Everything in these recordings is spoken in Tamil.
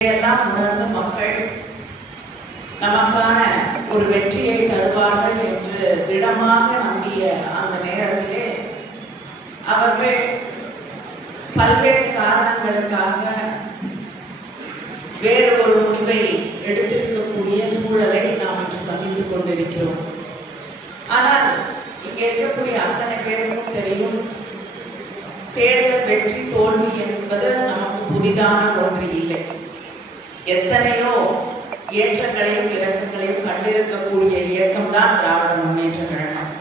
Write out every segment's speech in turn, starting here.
எல்லாம் உணர்ந்த மக்கள் நமக்கான ஒரு வெற்றியை தருவார்கள் என்று திடமாக நம்பிய அந்த நேரத்திலே அவர்கள் பல்வேறு காரணங்களுக்காக வேறு ஒரு முடிவை எடுத்திருக்கக்கூடிய சூழலை நாம் இன்று சந்தித்துக் கொண்டிருக்கிறோம். ஆனால் இங்கே இருக்கக்கூடிய அத்தனை பேருக்கும் தெரியும், தேர்தல் வெற்றி தோல்வி என்பது நமக்கு புதிதான ஒன்று இல்லை. எத்தனையோ ஏற்றங்களையும் இறக்கங்களையும் கண்டிருக்கக்கூடிய இயக்கம் தான் திராவிட முன்னேற்ற கழகம்.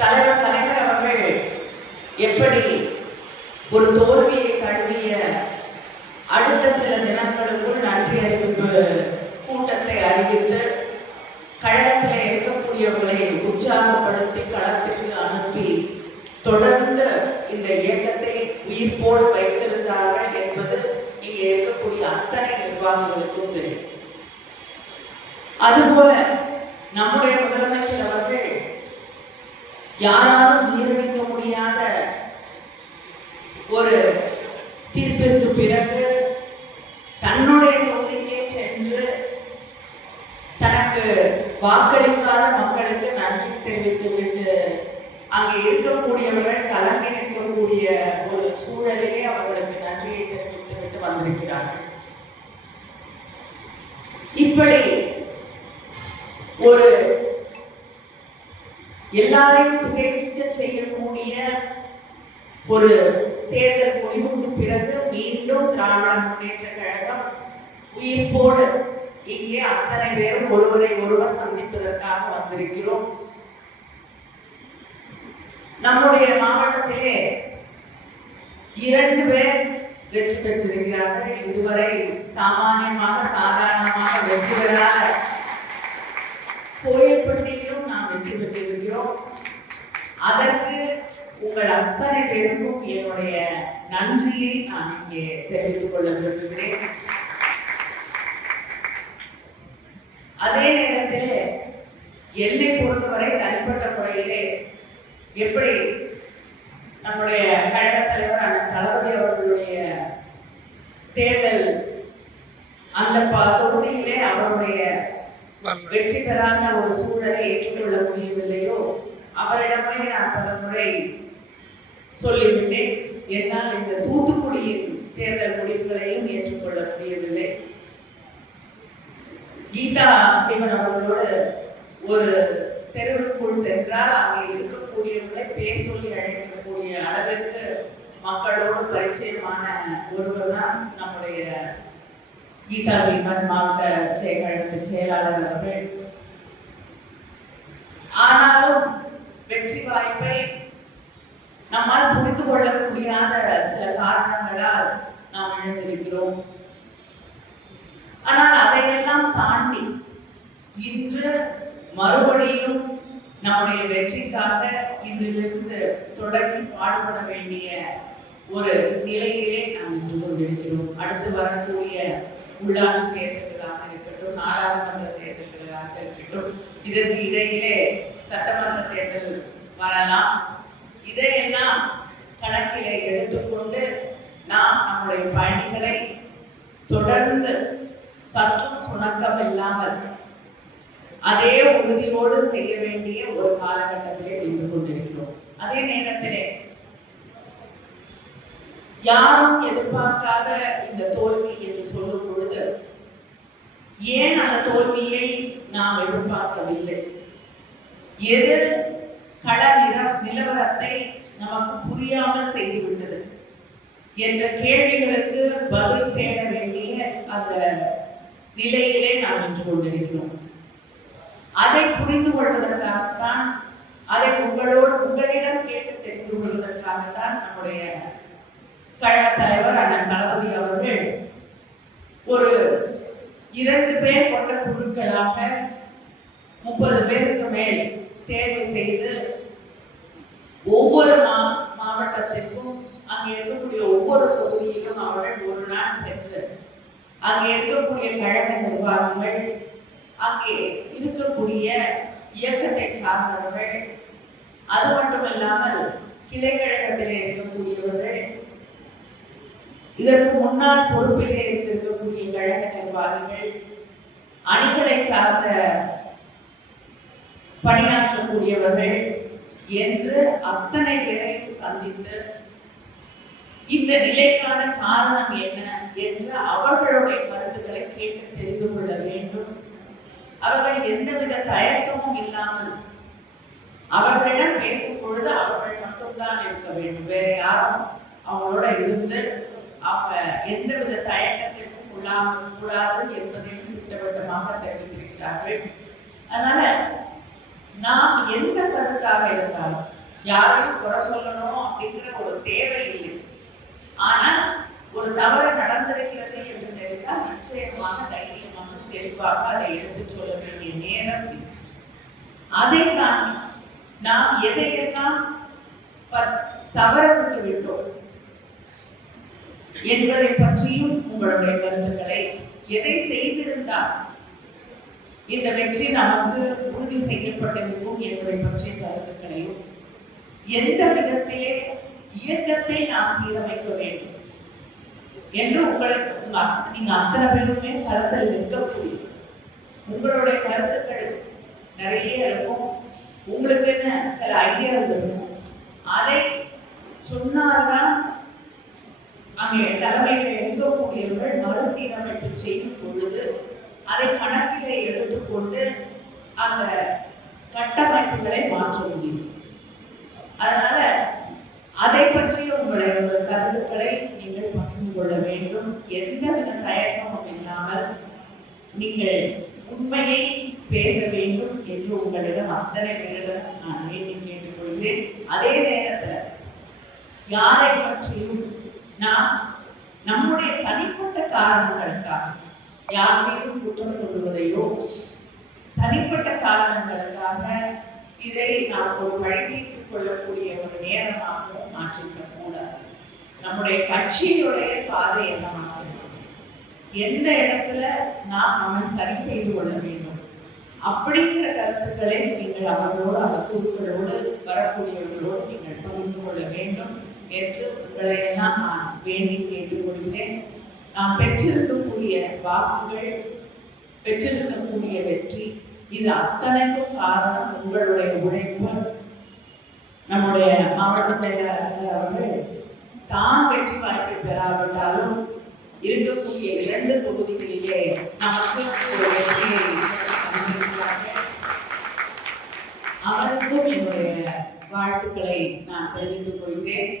தலைவர் கலைஞர் அவர்கள் எப்படி ஒரு தோல்வியை தழுவிய அடுத்த சில தினங்களுக்குள் நன்றி அறிவிப்பு கூட்டத்தை அறிவித்து கழகத்தில் இருக்கக்கூடியவர்களை உற்சாகப்படுத்தி களத்திற்கு அனுப்பி தொடர்ந்து இந்த இயக்கத்தை உயிர்ப்போடு வைத்திருந்தார்கள் என்பது இங்கே இருக்கக்கூடிய அத்தனை நிர்வாகிகளுக்கும் தெரியும். அதுபோல நம்முடைய முதலமைச்சர் அவர்கள் யாராலும் ஜீரணிக்க முடியாத ஒரு தீர்ப்பிற்கு பிறகு தன்னுடைய தொகுதிக்கே சென்று தனக்கு வாக்களிக்காத மக்களுக்கு நன்றி தெரிவித்துவிட்டு அங்கே இருக்கக்கூடியவர்கள் கலங்கி நிற்கக்கூடிய ஒரு சூழலிலே அவர்களுக்கு நன்றியை தெரிவித்துவிட்டு வந்திருக்கிறார்கள். இப்படி ஒரு எல்லாரையும் திகைக்க செய்யக்கூடிய ஒரு தேர்தல் முடிவுக்கு பிறகு மீண்டும் திராவிட முன்னேற்ற கழகம் உயிர்ப்போடு இங்கே அத்தனை பேரும் ஒருவரை ஒருவர் சந்திப்பதற்காக வந்திருக்கிறோம். நம்முடைய மாவட்டத்திலே 2 பேர் வெற்றி பெற்றிருக்கிறார்கள். இதுவரை சாதாரணமாக வெற்றி பெறாத கோயில்பட்டியிலும் நாம் வெற்றி பெற்றிருக்கிறோம். அதற்கு உங்கள் அத்தனை பேருக்கும் என்னுடைய நன்றியை நான் இங்கே தெரிவித்துக் கொள்ள விரும்புகிறேன். அதே நேரத்தில் என்னை பொறுத்தவரை தனிப்பட்ட முறையிலே எப்படி நம்முடைய கழக தலைவர் தளபதி அவர்களுடைய தேர்தல் அந்த தொகுதியிலே அவருடைய வெற்றி பெறாத ஒரு சூழலை ஏற்றுக்கொள்ள முடியவில்லையோ, அவரிடமே நான் பல முறை சொல்லிவிட்டேன். என்னால் இந்த தூத்துக்குடியின் தேர்தல் முடிவுகளையும் ஏற்றுக்கொள்ள முடியவில்லை. கீதா ஜீவன் அவர்களோடு ஒரு தெருவுக்குள் சென்றால் அங்கே இருக்கக்கூடியவர்களை பேர் சொல்லி அழைக்கக்கூடிய அளவிற்கு மக்களோடு பரிச்சயமான ஒருவர் தான் நம்முடைய கீதா ஜீவன் மாவட்ட கழகத்தின் செயலாளர் அவர்கள். ஆனாலும் வெற்றி வாய்ப்பை நம்மால் புரிந்து கொள்ள முடியாத சில காரணங்களால் நாம் இழந்திருக்கிறோம். ஆனால் அதையெல்லாம் தாண்டி இன்று மறுபடியும் நம்முடைய வெற்றிக்காக இன்றிலிருந்து தொடங்கி பாடுபட வேண்டிய ஒரு நிலையிலே நாம் நின்று கொண்டிருக்கிறோம். அடுத்து வரக்கூடிய உள்ளாட்சி தேர்தல்களாக இருக்கட்டும், நாடாளுமன்ற தேர்தல்களாக இருக்கட்டும், இதற்கு இடையிலே சட்டமன்ற தேர்தல் வரலாம். இதையெல்லாம் கணக்கிலே எடுத்துக்கொண்டு நாம் நம்முடைய பணிகளை தொடர்ந்து சற்றும் சுணக்கம் இல்லாமல் அதே உறுதியோடு செய்ய வேண்டிய ஒரு காலகட்டத்திலே நின்று கொண்டிருக்கிறோம். அதே நேரத்திலே யாரும் எதிர்பார்க்காத இந்த தோல்வி என்று சொல்லும் பொழுது ஏன் அந்த தோல்வியை நாம் எதிர்பார்க்கவில்லை, எது கள நிலவரத்தை நமக்கு புரியாமல் செய்துவிட்டது என்ற கேள்விகளுக்கு பதில் தேட வேண்டிய அந்த நிலையிலே நாம் நின்று கொண்டிருக்கிறோம். அதை புரிந்து கொள்வதற்காகத்தான், அதை உங்களிடம் கேட்டு தெரிந்து கொள்வதற்காகத்தான் நம்முடைய கழக தலைவர் அண்ணன் தளபதி அவர்கள் ஒரு 2 பேர் கொண்ட குழுக்களாக 30 பேருக்கு மேல் தேர்வு செய்து ஒவ்வொரு மாவட்டத்திற்கும் அங்கே இருக்கக்கூடிய ஒவ்வொரு தொகுதியிலும் அவர்கள் ஒரு நாள் சென்று அங்கே இருக்கக்கூடிய கழக நிர்வாகங்கள், அங்கே இருக்கக்கூடிய இயக்கத்தை சார்ந்தவர்கள், அது மட்டுமல்லாமல் கிளை கழகத்தில் இருக்கக்கூடியவர்கள் இதற்கு முன்னால் பொறுப்பிலே இருக்கக்கூடிய கழக நிர்வாகிகள், அணிகளை சார்ந்த பணியாற்றக்கூடியவர்கள் என்று அத்தனை பேரையும் சந்தித்து இந்த நிலைக்கான காரணம் என்ன என்று அவர்களுடைய கருத்துக்களை கேட்டு தெரிந்து கொள்ள வேண்டும். அவர்கள் எந்தவித தயக்கமும் இல்லாமல் அவர்களிடம் பேசும் பொழுது அவர்கள் மட்டும்தான் இருக்க வேண்டும். வேற யாரும் அவங்களோட இருந்து அவங்க எந்தவித தயக்கத்திற்கும் உள்ளாமல் கூடாது என்பதையும் திட்டவட்டமாக தெரிவித்திருக்கிறார்கள். அதனால நாம் எந்த கருத்தாக இருந்தாலும் யாரையும் குறை சொல்லணும் அப்படிங்கிற ஒரு தேவை இல்லை. ஆனா ஒரு தவறு நடந்திருக்கிறது என்று தெரிந்தால் நிச்சயமாக தைரியமாக தெளிவாக அதை எடுத்து சொல்ல வேண்டிய நேரம் இது. அதை தாண்டி நாம் எதையெல்லாம் தவற விட்டு விட்டோம் என்பதை பற்றியும் உங்களுடைய கருத்துக்களை, எதை செய்திருந்தால் இந்த வெற்றி நமக்கு உறுதி செய்யப்பட்டிருக்கும் என்பதை பற்றிய கருத்துக்களையும், எந்த விதத்திலே இயக்கத்தை நாம் சீரமைக்க வேண்டும் என்று உங்களுக்கு நீங்க அத்தனை பேருமே களத்தில் நிற்கக்கூடிய உங்களுடைய கருத்துக்கள் நிறைய இருக்கும். உங்களுக்கு என்ன சில ஐடியாஸ் இருக்கும். அதை சொன்னால்தான் அங்கே தலைமையில இருக்கக்கூடியவர்கள் மறுசீரமைப்பு செய்யும் பொழுது அதை கணக்கிலே எடுத்துக்கொண்டு அந்த கட்டமைப்புகளை மாற்ற முடியும். அதனால அதை பற்றிய உங்களுடைய கருத்துக்களை நீங்கள் பகிர்ந்து கொள்ள வேண்டும். எந்தவித தயக்கமும் இல்லாமல் நீங்கள் உண்மையை பேச வேண்டும் என்று உங்களிடம் அத்தனை பேரிடம் நான் வேண்டி கேட்டுக்கொள்கிறேன். அதே நேரத்தில் யாரை பற்றியும் நாம் நம்முடைய தனிப்பட்ட காரணங்களுக்காக யார் மீதும் குற்றம் சொல்லுவதையோ, தனிப்பட்ட காரணங்களுக்காக இதை நாம் ஒரு வழிநீட்டுக் கொள்ளக்கூடிய ஒரு நேரமாகவும் மாற்றிவிடக் கூடாது. நம்முடைய கட்சியுடைய பாதை என்னமாக இருக்கும், எந்த இடத்துல நாம் நம்மை சரி செய்து கொள்ள வேண்டும் அப்படிங்கிற கருத்துக்களை நீங்கள் அவர்களோடு, அந்த குழுக்களோடு, வரக்கூடியவர்களோடு நீங்கள் பகிர்ந்து கொள்ள வேண்டும் என்று உங்களை எல்லாம் நான் வேண்டி கேட்டுக்கொள்கிறேன். நாம் பெற்றிருக்கக்கூடிய வாக்குகள், பெற்றிருக்கக்கூடிய வெற்றி, இது அத்தனைக்கும் காரணம் உங்களுடைய உழைப்பு. நம்முடைய மாவட்ட செயலாளர்கள் அவர்கள் தான் வெற்றி வாய்ப்பை பெறாவிட்டாலும் இருக்கக்கூடிய 2 தொகுதிகளிலே நமக்கு ஒரு வெற்றியை அளித்திருக்கிறார்கள். அவருக்கும் என்னுடைய வாழ்த்துக்களை நான் தெரிவித்துக் கொள்கிறேன்.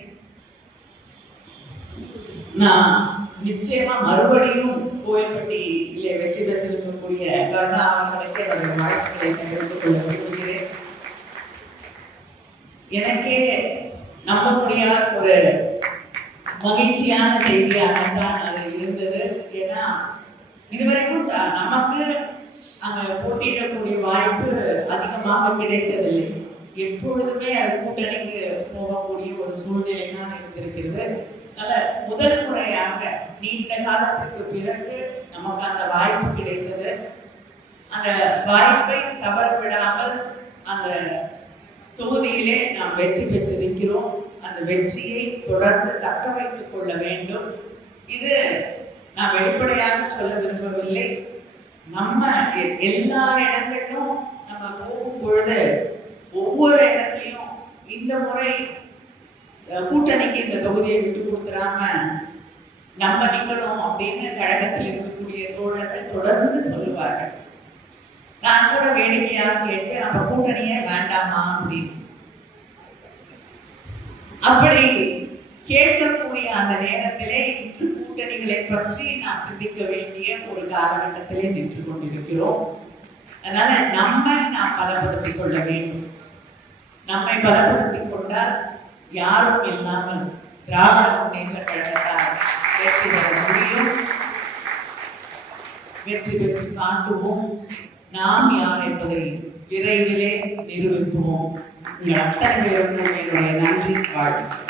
நான் நிச்சயமா மறுபடியும் கோயில்பட்டியிலே வெற்றி பெற்றிருக்கக்கூடிய கருணா அவர்களுக்கு என்னுடைய வாழ்த்துக்களை தெரிவித்துக் கொள்ள விரும்புகிறேன். எனக்கே நம்ப முடியாத ஒரு மகிழ்ச்சியான செய்தியாகத்தான் அது இருந்தது. ஏன்னா இதுவரைக்கும் நமக்கு அங்க போட்டியிடக்கூடிய வாய்ப்பு அதிகமாக கிடைத்ததில்லை. எப்பொழுதுமே அது கூட்டணிக்கு போகக்கூடிய ஒரு சூழ்நிலை தான் இருந்திருக்கிறது. முதல் முறையாக நீண்ட காலத்திற்கு பிறகு நமக்கு அந்த வாய்ப்பு கிடைத்தது. அந்த வாய்ப்பை தவறவிடாமல் அந்த தொகுதியிலே நாம் வெற்றி பெற்றிருக்கிறோம். அந்த வெற்றியை தொடர்ந்து தக்க வைத்துக் கொள்ள வேண்டும். இது நான் வெளிப்படையாக சொல்ல விரும்பவில்லை. நம்ம எல்லா இடங்களிலும் நம்ம போகும் பொழுது ஒவ்வொரு இடத்துலையும் இந்த முறை கூட்டணிக்கு இந்த தொகுதியை விட்டு கொடுக்குறாம நம்ம நிக்கணும் அப்படின்னு கழகத்தில் இருக்கக்கூடிய தோழர்கள் தொடர்ந்து சொல்லுவார்கள். நான் கூட வேடிக்கையாக கேட்டு நம்ம கூட்டணியே வேண்டாமா அப்படின்னு. அப்படி கேட்கக்கூடிய அந்த நேரத்திலே இன்று கூட்டணிகளை பற்றி நாம் சிந்திக்க வேண்டிய ஒரு காலகட்டத்திலே நின்று கொண்டிருக்கிறோம். அதனால நம்மை நாம் பலப்படுத்திக் கொள்ள வேண்டும். நம்மை பலப்படுத்திக் கொண்டால் யாரும் இல்லாமல் திராவிட முன்னேற்ற கழகத்தால் வெற்றி பெற முடியும். வெற்றி பெற்று காட்டுவோம். நாம் யார் என்பதை விரைவிலே நிரூபிப்போம். உங்கள் அத்தனை பேருக்கும் என்னுடைய நன்றி, வாழ்த்துக்கள்.